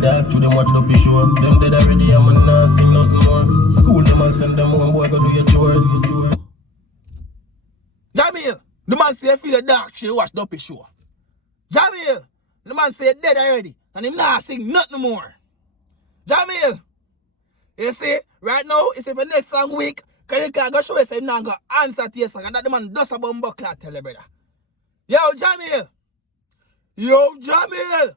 Dark to them watch the show. Them dead already, I'm not sing nothing more. School them and send them home, boy, go do your chores. Jamil, the man say feel the dark, she watch the show. Jamil, the man say dead already, and him not sing nothing more. Jamil, you see, right now, it's for next song week, because you can't go show us him not go answer to your song, and that the man does a bumbo clock, tell you, brother. Yo, Jamil! Yo, Jamil!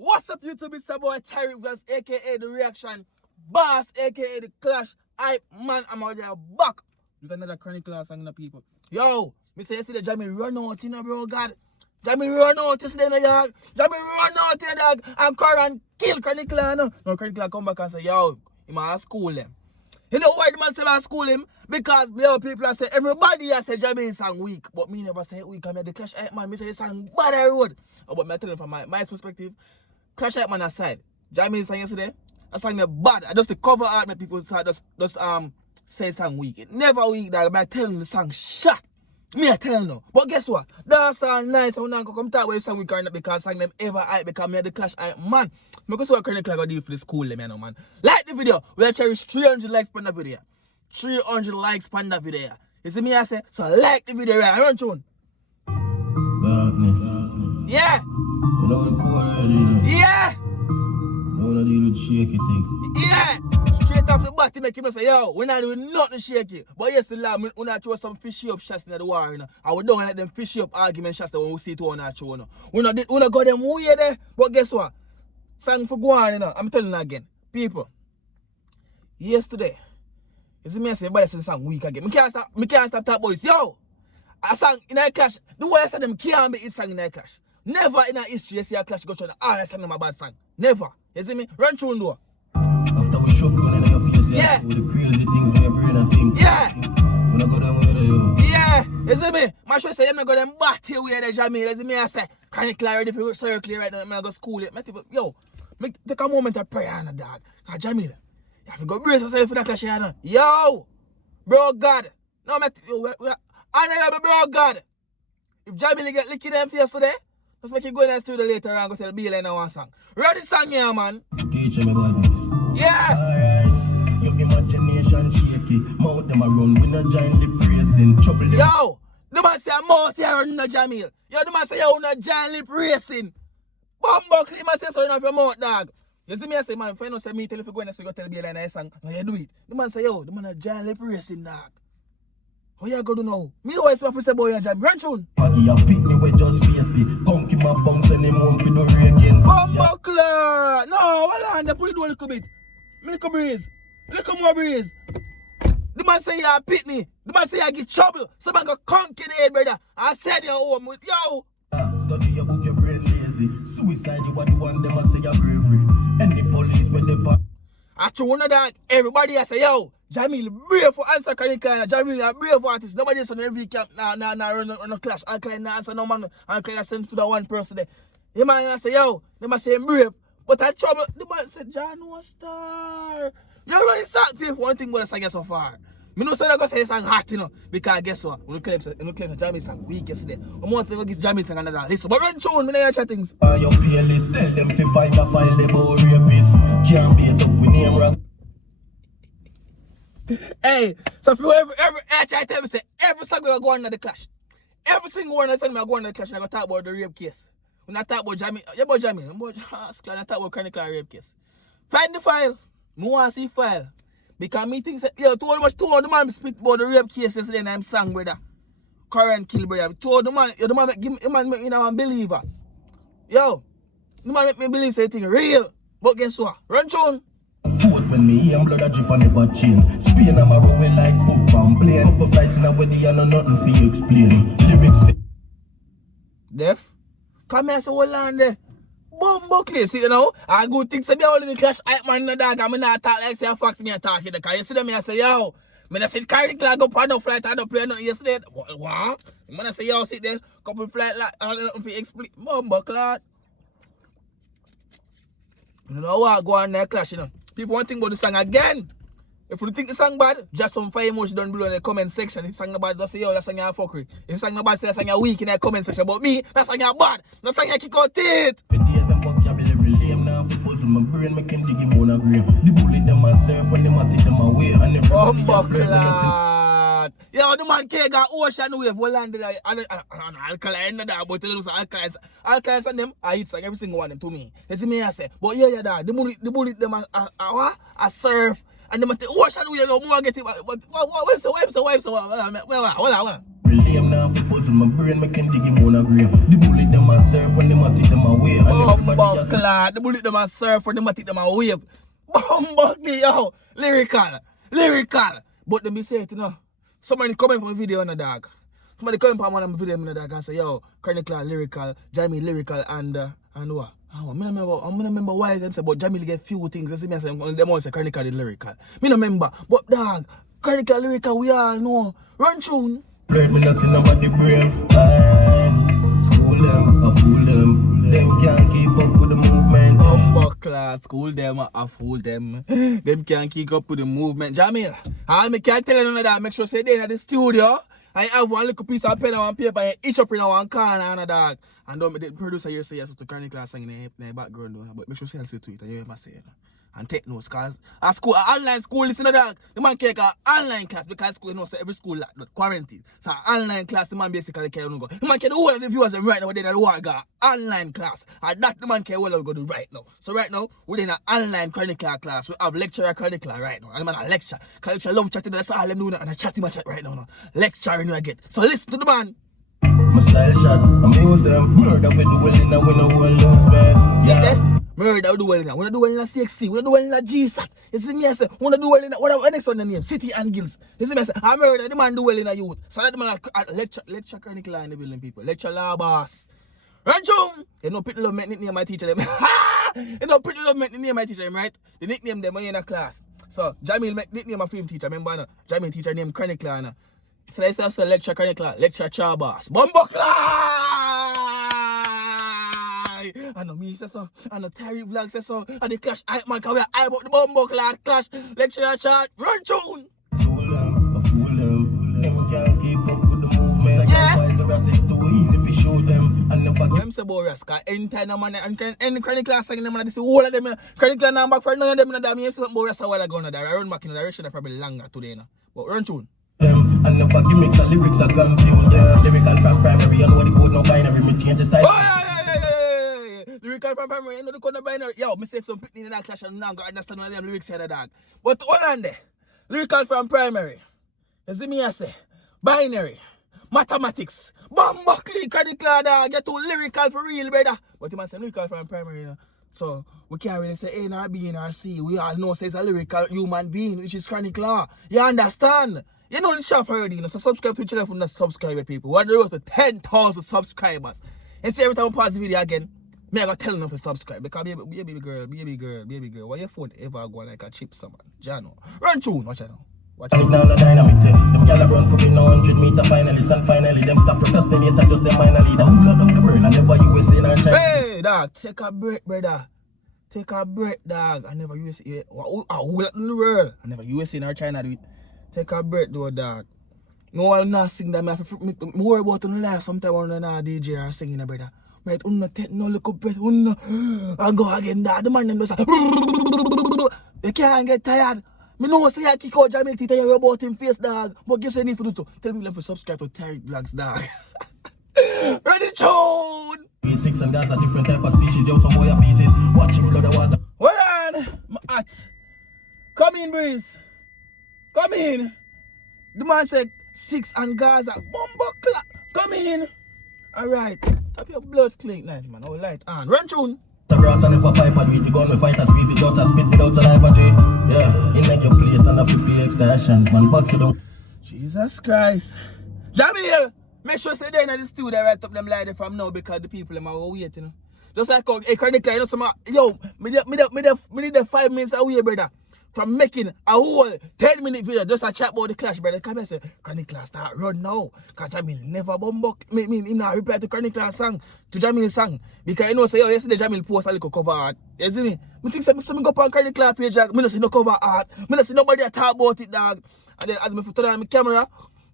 What's up, YouTube? It's your boy Tyrekevlogs, aka The Reaction Boss, aka The Clash HypeMan. I'm out there back with another Chronicle song, the people. Yo, me say you see the Jamil run out, you know, bro, God. Jamil run out yesterday in the yard. Jamil run out in the dog and call and kill Chronicle, no? No, Chronicle come back and say, yo, he must school them. You know why the man say I school him? Because me people say everybody has said Jamil song weak, but me never say weak. I mean the Clash HypeMan, me say song bad I road. Oh, but me tell you from my perspective, Clash HypeMan aside, Jamil song yesterday, I sang the bad. I just the cover art my people just say song weak. It never weak, dog. But I tell them the song shot. Me I tell you. But guess what? That song nice. I want to come talk about the song weak or not because song them ever hype because me the Clash HypeMan. Because what Chronicle go do for the school them, you know, man. Like the video. We'll cherish 300 likes on the video. 300 likes on the video. You see me I say? So like the video right. Run tune. Darkness. Yeah. You know the code already, you know? Yeah. You wanna deal with shaky thing. Yeah. Straight off the bat, make him say, yo, we're not doing nothing shaky. But yesterday, we not throw some fishy up shots in the war, you know. And we don't let them fishy up argument shots when we see it on our show, you know. We not got them way there. But guess what? Song for go on, you know. I'm telling you again. People, yesterday, you see me say, but it's song weak again. Me can't stop talking about this. Yo, a song in a clash. The way I said them can't be it song in a clash. Never in a history you see a clash go through I song them a bad song. Never. You see me? Run through door. After we shotgun in your face, yeah. With the crazy things in your brain and things. Yeah. When I go down with you. Yeah. You see me? My show say, I'm going to go them batty away the Jamil. You see me? I say, can you clear ready for circle right now? I'm going to go school it. Yo, take a moment of prayer on the dog. Jamil, you have to go brace yourself for that clash here. Yo, bro God. No, I know bro God. If Jamil get licky them face today, let's make you go in the studio later and go tell Bill and one song. Run the song here, man. Teach me about this. Yeah. Alright. Your imagination shaky. Mouth them a run. We not join the racing. Trouble them. Yo, the man say I'm out here running the Jamil. Yo, the man say you're not join lip racing. Bumbuck, he must say so enough your mouth, dog. You see me I say, man, if I don't say me tell if you go in the go tell Bill and I song, no, you do it. The man say, yo, the man a join lip racing, dog. What you gonna do now? Me always want to say boy and Jamil. Run tune. Maggie a pick me with just face me. Punk him a bounce and him home for the raking. Bumbuckler! No, hold on, they put it down a little bit. Little breeze. Little more breeze. The man say you a pitney. The man say you get trouble. Someone go conk in the head, brother. I said you're home with yo. Study your book, your brain lazy. Suicide, you are the one them a say you're bravery. And the police when they pass. I told one of that, everybody I say, yo, Jamil brave for answer Chronicle. Jamil brave for artist. Nobody else on every camp run a clash. I can't answer no man. I can't send to the one person there. The man I say, yo, they must say brave. But I trouble. The man said, John was star. You already sacked people. One thing what I say so far. Me no say I go say song hot, you know. Because guess what? When you claim Jamil song weak yesterday. I'm going to go get Jamil song another listen. But run tune, me no hear chat things. Your playlist, tell them to find a file they both rapist. Can't be it up with name wrong. Hey, so if you every I tell me say every song we go on the clash. Every single one I send me I go on the clash and I go talk about the rape case. When I talk about Jamil, you about Jamil, I'm about I talk about Chronicle rape case. Find the file. Me want to see file. Because me think say, yo, told the man speak about the rape case yesterday and I'm sang, brother. Current kill, brother. Told the man, the man make me a believer. Yo, the man make me believe something real. But guess what? Run tune. Foot when me hear blood a drip and never change. Spain I'm a row like book and plane. Couple flights in a wedding and nothing for you explain. Lyrics Deaf? Come here, so hold on there. Bumbuckler, see, you know? I good things say me all in the Clash HypeMan in the dog. I'm not talk like say a fox me a talking because you see them here say, yo, Me not sit carry clock go on no flight I don't play nothing yesterday. What? Man I say y'all sit there, couple flight like I don't know if you explain. Mumbo clot. You know what? Go on there clash, you know. People want to think about the song again. If you think the song bad, just some fire emoji down below in the comment section. If the song not bad, just say yo, that song you fuckery. If the song not bad, say that song you weak in the comment section. But me, that song you bad. That song you kick out teeth. The days them vocabulary lame now. For puzzle my brain, make him dig him on a grave. The bullet them a surf when them a take them away. And them Buckland. Yo, the man K got ocean wave. What landed I alkaline that, but those alkalines and them, I hit like every single one of them to me. You see me, I say, but yeah, dad, the bullet them a surf. And them a take ocean wave, no more get it. What? Lame now for puzzle my brain, make him dig him on a grave. The bullet them a surf when them a take them away. Buckland, the bullet them a surf when them a take them away. Buckland, yo, lyrical. But them be say it, you know. Somebody comment on my video on the dog. Somebody comment on one of my video on the dog and say, yo, Tyrekejt lyrical, Jamie lyrical, and what? Oh, I don't remember why them say, but Jamie get few things. You see me, I say, them all say Tyrekejt is lyrical. I don't remember. But dog, Tyrekejt lyrical, we all know. Run tune. Blurred me not see nobody brave. School them, I fool them. Them can't keep up with the movement. Class, school them, I fool them. Them can't keep up with the movement. Jamil, I can't tell you none of that. Make sure say they in the studio. I have one little piece of pen and one paper and each up in one corner and a dog. And don't the producer here say yes to Tyrekejt singing in the background though. But make sure you say to it and you hear me say it. And take notes, cause a school, online school, listen to dog. The man can't go online class because school knows every school like quarantine. So online class, the man basically can't go. The man can do all of the viewers right now, they don't want to go online class. And that the man can well go do right now. So right now, we're in an online Tyrekejt class. We have lecturer Tyrekejt right now. And the man a lecture. Cause lecturer love chatting, that's all them doing and I chat him a chat right now. No. Lecturing you I get. So listen to the man. My style shot, amuse them. Murder with the willing and we no one lose, man. See that? Murder, we do well in that. We do well in a CXC. We do well in a GSAT. You see me, I say, we do well in a, what next one the name? City and Gills. You see me, I say, I murder, the man do well in a youth. So that the man lecture Tyrekejt in the building, people. Lecture law boss. Run through. You know, pretty love make nickname my teacher them. You know, pretty love make nickname my teacher them, right? The nickname them when you're in a class. So, Jamil make nickname a film teacher. Remember, no? Jamil teacher named Tyrekejt, no? So I say lecture Tyrekejt, lecture Char boss. Bumbleclaw! I know me say so, I know Tyrekevlogs say so, and the clash HypeMan can we hype up the Bumbleclaw clash, lecture chart, run tune! Fool them, them can't keep up with the movement. Yeah. It's too easy to show them and never Them say about Raska, anytime a man, and any Tyrekejt singing them, and this is all of them, Tyrekejt now back for none of them, and me say something about Raska while I go on there, I run back in the direction that probably longer today, no? But run tune. them and never gimmicks and lyrics are confused. Yeah, lyrical from primary, I know the code no binary, me change the style. Lyrical from primary, you know the code no binary. Yo, me say some picnic in that clash and now go understand what them lyrics here, the dog. But hold on there. Lyrical from primary. You see me I say? Binary. Mathematics. Bumbleclaw, Tyrekejt, dog. Get too lyrical for real, brother. But you man say lyrical from primary, you know. So, we can't really say A nor B nor C. We all know says a lyrical human being, which is Tyrekejt. You understand? You know the shop already, you know, so subscribe to the channel from the subscriber people. We're on the road to 10,000 subscribers. And see every time I pause the video again, me I gotta tell them to subscribe. Because baby girl, why your phone ever go like a chip someone? Jano. Run tune, watch it now. Watch And it's down the dynamics, them gyal run for me 100-meter finalist. And finally, them stop procrastinating, just them minor leader. Who down the world, and never USA nor China. Hey, dog, take a break, brother. Take a break, dog. I never USA. Who in the world? I never USA nor China do it. Take a break, though, dog. No one not sing that. Me worry about on the life. Sometimes when I'm DJ or singing, brother. Right, take no look up, and go again, dog. The man them just they can't get tired. Me know say I kick out Jamil Tita hear about him face, dog. But guess what you need to do to tell me to subscribe to Tyrekevlogs, dog. Ready, tune! P6 and gas are different type of species. Yo, some boy are feces. Watching blood of water. Hold on, my hat. Come in, Breeze. Come in. The man said 6 and Gaza. Bumbleclaw. Come in. Alright. Tap your blood clean, nice man. Oh, light on. Run tune. The grass and never pipe and with the gun, we fight and squeeze it, just a spit without saliva, G. Yeah, in like your place and a 50 extension. Man, box it down. Jesus Christ. Jamil, make sure stay there in the studio right up them light from now because the people are waiting, you know. Just like, hey, Tyrekejt, you know, some, yo, me need the 5 minutes away, brother. from making a whole 10-minute video just a chat about the clash, brother. Come and say, Chronic Class start run now. Because Jamil never bumbuk. He not reply to Chronic Class song, to Jamil song. Because you know, say, yo, yesterday Jamil post a little cover art. You see me? I think something go on Chronic Class page, I don't see no cover art. I don't see nobody talk about it, dog. And then as I turn on my camera,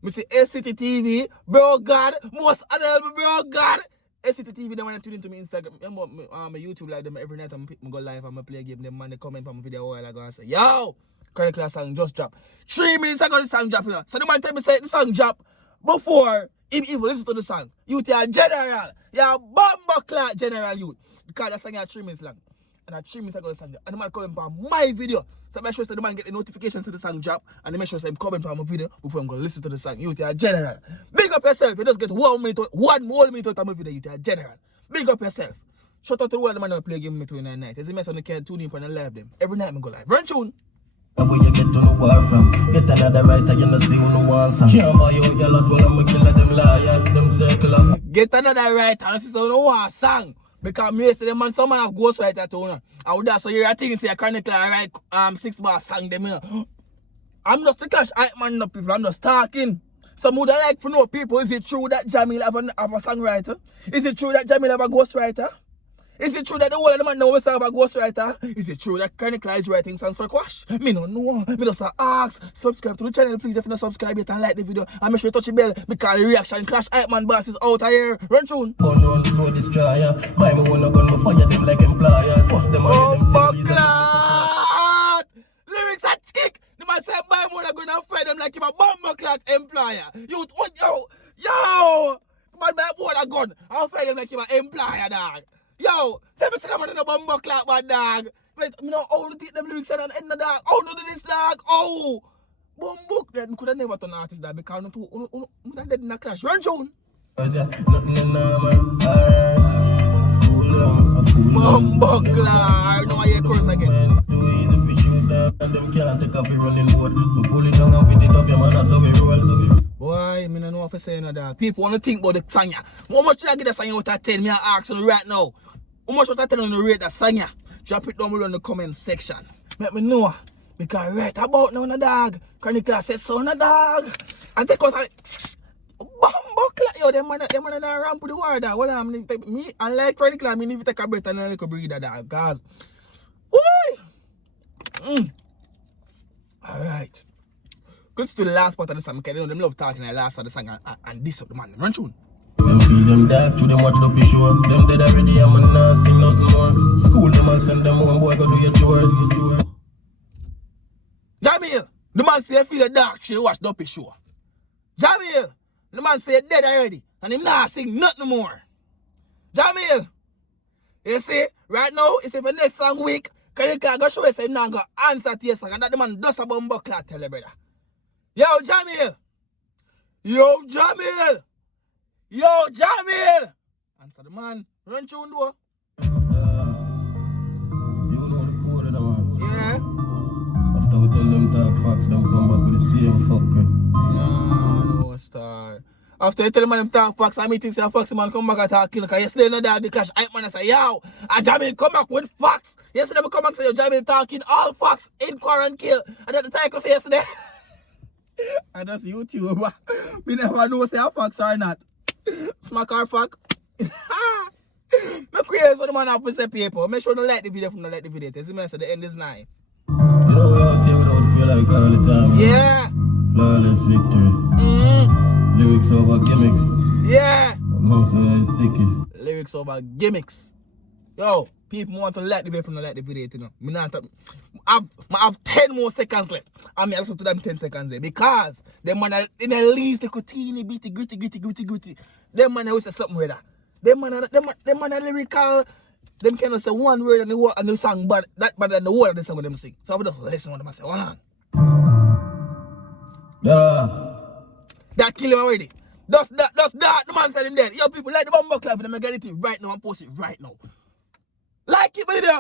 I see SCT TV, bro God, most honorable bro God. SCT TV, they want to tune into my Instagram, my YouTube, like them every night. I go live and I play a game. Them man, they comment on my video a while ago and say, yo, Chronic Class song just drop. 3 minutes ago, the song drop, you know. So the man tell me say the song drop before him even listen to the song. Youth, you're general. You're bomber clock general youth. Because that song is 3 minutes long. And at 3 minutes ago, the song drop. And the man comment on my video. So make sure the man get the notifications to the song drop. And make sure him comment on my video before I'm going to listen to the song. Youth, you're general. Big up yourself. You just get 1 minute, 1 whole minute out of my video. Youth, you're general. Big up yourself. Shout out to the world, the man who play game with me at night. As a mess on the can tune in for the live them. Every night I go live. Run tune. Where you get to know war from? Get another writer, you know see who no want some. Can't buy out your loss, well I'm a killer, them liar, them circular. Get another writer, and see who no want song. Because me say them man, some man have ghostwriter too, you know. I would have so you think say a Chronic Class write 6 bar song them, you know. I'm just the clash HypeMan, no people, I'm just talking. Some would like to know people, is it true that Jamil have a songwriter? Is it true that Jamil have a ghostwriter? Is it true that the whole of the man know we have a ghostwriter? Is it true that Chronic Class is writing songs for Quash? Me no know. Me just ask. Subscribe to the channel, please, if you not subscribe yet, and like the video. And make sure you touch the bell because the reaction clash HypeMan boss is out of here. Run tune. Gun run slow destroyer. Buy me one gun to fire them like employers. First them Oh, them bumbleclot! Lyrics are kick. The man said buy more gun and fire them like him a bumbleclot employer. You, yo! The man buy more gun and fire them like him a employer, dog. Yo, let me see them in the bumbo clap, my dog. Wait, you know how to take them lyrics and end the dog. How to do this, dog? Oh, bumbo clap. I could have never turn artist that because I'm dead in a clash. Run, June. Bumbo clap. No, I hear curse again. Too easy for shoot down and them can't take off the running boat. We pull it down and fit it up, your man, that's how we roll. Boy, I don't know what to say, no, dog. People want to think about the song. How much should I get the song out of 10? Me I ask you right now. How much out of 10 on the rate that song? Drop it down below in the comment section. Let me know. Because right about now, no dog. Chronic Class said so, no dog. And take out like yo, them man in a ramp with the word, dog. Well, me, unlike Chronic Class, me need to take a breath and a little breather, dog. Guys. Alright. Good to the last part of the song, because you know them love talking the last part of the song and this up the man. Run tune. Them feed them dark, to them watch the be sure. Them dead already, I'm not sing nothing more. School them and send them home, boy, go do your chores. Jamil, the man say feed the dark, she watch the be sure. Jamil, the man say dead already, and him not sing nothing more. Jamil, you see, right now, you see for next song week, Chronic Class go show you say him not go answer to your song, and that the man does a bumbo clat, tell you, brother. Yo, Jamil! Yo, Jamil! Yo, Jamil! Answer the man. Run tune door. You know the code of the man. Yeah? After we tell them talk facts, them come back with the same fucker. No, star. After you tell the man them talk facts, I mean things say facts, man come back and talk kill. Because yesterday no dad the clash, HypeMan say, yo, and Jamil come back with facts. Yesterday we come back and say, yo, Jamil talking all facts in quarantine kill. And at the time I say yesterday. And that's YouTube. We never know say a facts or not. Smack or fuck. Make crazy so the man have to say people. Make sure you like the video from the like the video. Tell me so the end is nice. You know we out here without feel like all the time. Yeah. Flawless victory. Lyrics over gimmicks. Yeah. Most of the sickest. Lyrics over gimmicks. Yo, people want to like the video from the like the video, you know. Me not I have 10 more seconds left. I mean, I listen to them 10 seconds there. Because them man in the least they could teeny bitty gritty. Them man always say something with that. Them man are lyrical. Them cannot say one word and the song but that better than the word of the song them sing. So I just listen to them and say, hold on. Yeah. That kill him already. That's that. The man said him dead. Yo, people like the bumbo clap for them and get it right now and post it right now. Like it, video.